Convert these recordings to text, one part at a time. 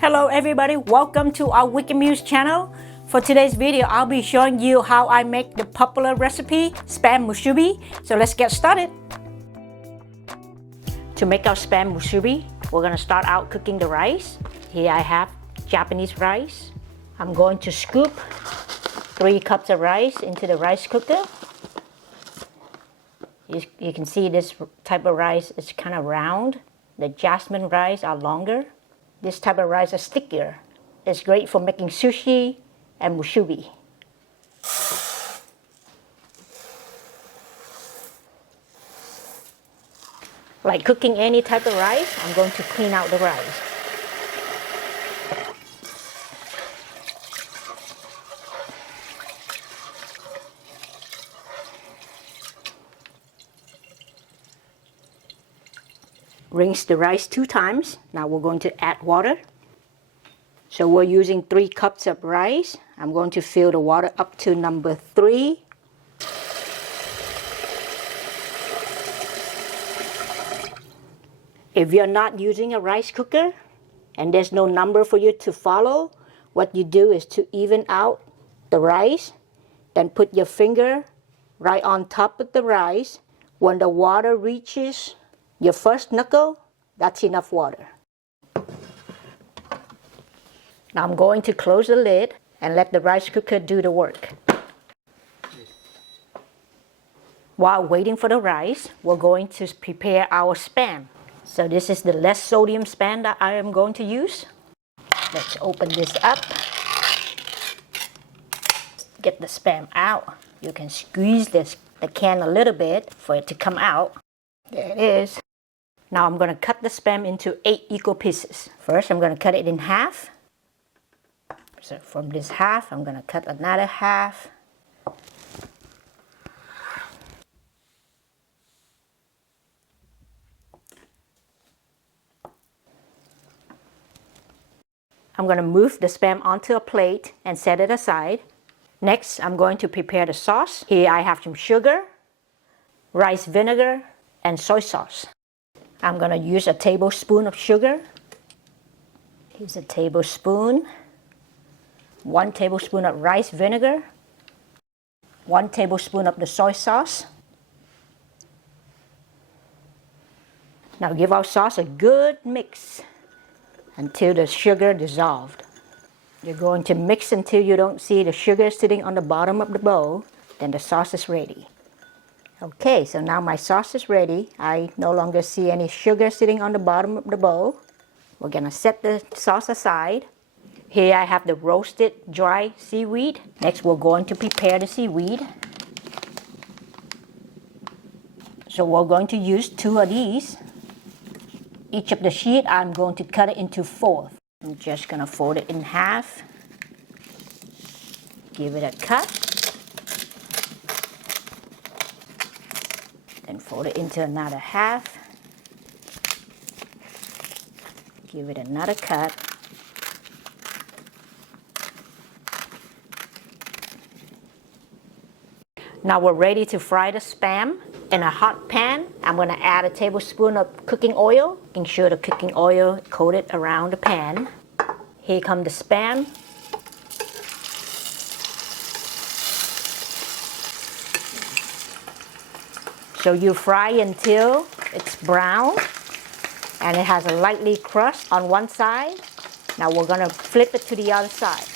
Hello everybody, welcome to our Wicked Muse channel. For today's video, I'll be showing you how I make the popular recipe, Spam Musubi. So let's get started. To make our Spam Musubi, we're gonna start out cooking the rice. Here I have Japanese rice. I'm going to scoop 3 cups of rice into the rice cooker. You can see this type of rice is kind of round. The jasmine rice are longer. This type of rice is stickier. It's great for making sushi and musubi. Like cooking any type of rice, I'm going to clean out the rice. Rinse the rice 2 times. Now we're going to add water. So we're using 3 cups of rice. I'm going to fill the water up to number 3. If you're not using a rice cooker and there's no number for you to follow, what you do is to even out the rice, then put your finger right on top of the rice. When the water reaches your first knuckle, that's enough water. Now I'm going to close the lid and let the rice cooker do the work. While waiting for the rice, we're going to prepare our Spam. So this is the less sodium Spam that I am going to use. Let's open this up. Get the Spam out. You can squeeze the can a little bit for it to come out. There it is. Now I'm going to cut the Spam into 8 equal pieces. First, I'm going to cut it in half. So from this half, I'm going to cut another half. I'm going to move the Spam onto a plate and set it aside. Next, I'm going to prepare the sauce. Here I have some sugar, rice vinegar, and soy sauce. I'm going to use a tablespoon of sugar. Here's a tablespoon. 1 tablespoon of rice vinegar. 1 tablespoon of the soy sauce. Now give our sauce a good mix until the sugar dissolved. You're going to mix until you don't see the sugar sitting on the bottom of the bowl. Then the sauce is ready. Okay, so now my sauce is ready. I no longer see any sugar sitting on the bottom of the bowl. We're gonna set the sauce aside. Here I have the roasted dry seaweed. Next we're going to prepare the seaweed. So we're going to use 2 of these. Each of the sheet I'm going to cut it into 4. I'm just gonna fold it in half. Give it a cut. Then fold it into another half. Give it another cut. Now we're ready to fry the Spam. In a hot pan, I'm going to add a tablespoon of cooking oil. Making sure the cooking oil coated around the pan. Here comes the Spam. So you fry until it's brown and it has a lightly crust on one side. Now we're going to flip it to the other side.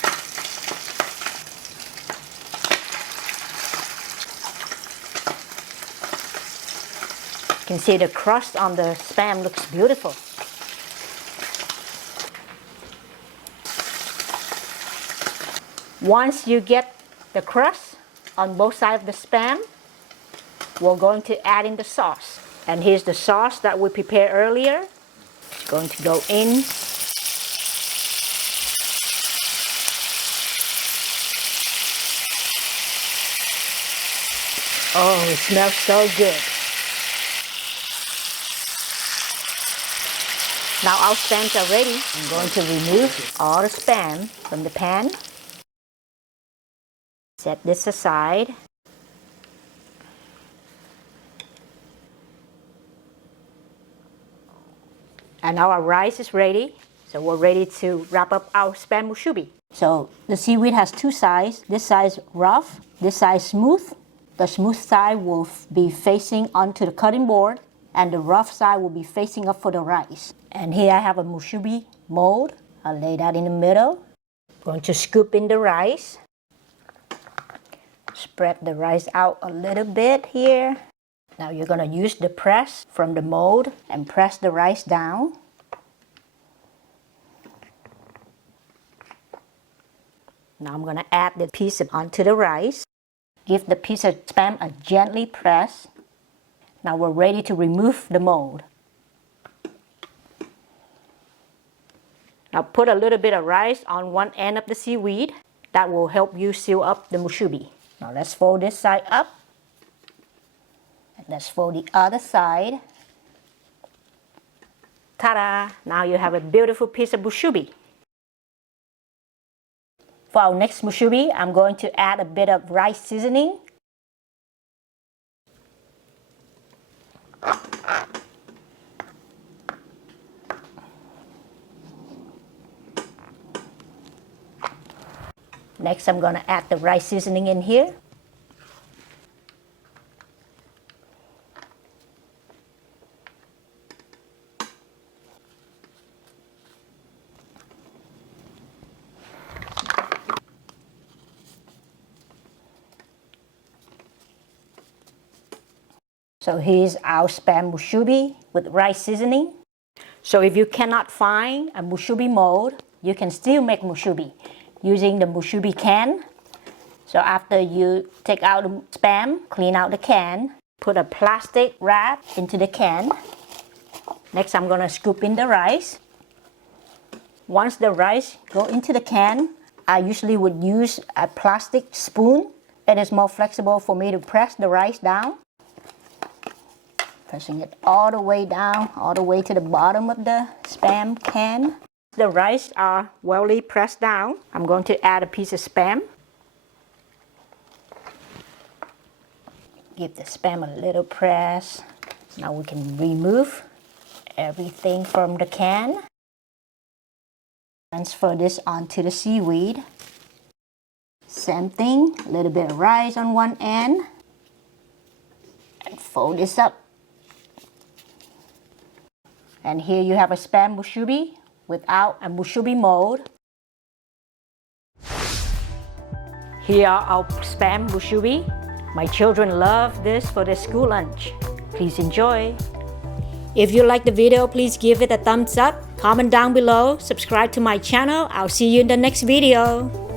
You can see the crust on the Spam looks beautiful. Once you get the crust on both sides of the Spam, we're going to add in the sauce. And here's the sauce that we prepared earlier. It's going to go in. Oh, it smells so good. Now our Spams are ready. I'm going to remove all the Spam from the pan. Set this aside. And now our rice is ready. So we're ready to wrap up our Spam Musubi. So the seaweed has two sides. This side is rough, this side is smooth. The smooth side will be facing onto the cutting board, and the rough side will be facing up for the rice. And here I have a Musubi mold. I'll lay that in the middle. I'm going to scoop in the rice. Spread the rice out a little bit here. Now you're going to use the press from the mold and press the rice down. Now I'm going to add the piece onto the rice. Give the piece of Spam a gently press. Now we're ready to remove the mold. Now put a little bit of rice on one end of the seaweed. That will help you seal up the musubi. Now let's fold this side up. And let's fold the other side. Ta-da! Now you have a beautiful piece of musubi. For our next musubi, I'm going to add a bit of rice seasoning. Next, I'm going to add the rice seasoning in here. So here's our Spam musubi with rice seasoning. So if you cannot find a musubi mold, you can still make musubi using the musubi can. So after you take out the Spam, clean out the can, put a plastic wrap into the can. Next, I'm gonna scoop in the rice. Once the rice go into the can, I usually would use a plastic spoon. It is more flexible for me to press the rice down. Pressing it all the way down, all the way to the bottom of the Spam can. The rice are well pressed down. I'm going to add a piece of Spam. Give the Spam a little press. Now we can remove everything from the can. Transfer this onto the seaweed. Same thing, a little bit of rice on one end. And fold this up. And here you have a Spam musubi without a musubi mold. Here are our Spam musubi. My children love this for their school lunch. Please enjoy. If you like the video, please give it a thumbs up, comment down below, subscribe to my channel. I'll see you in the next video.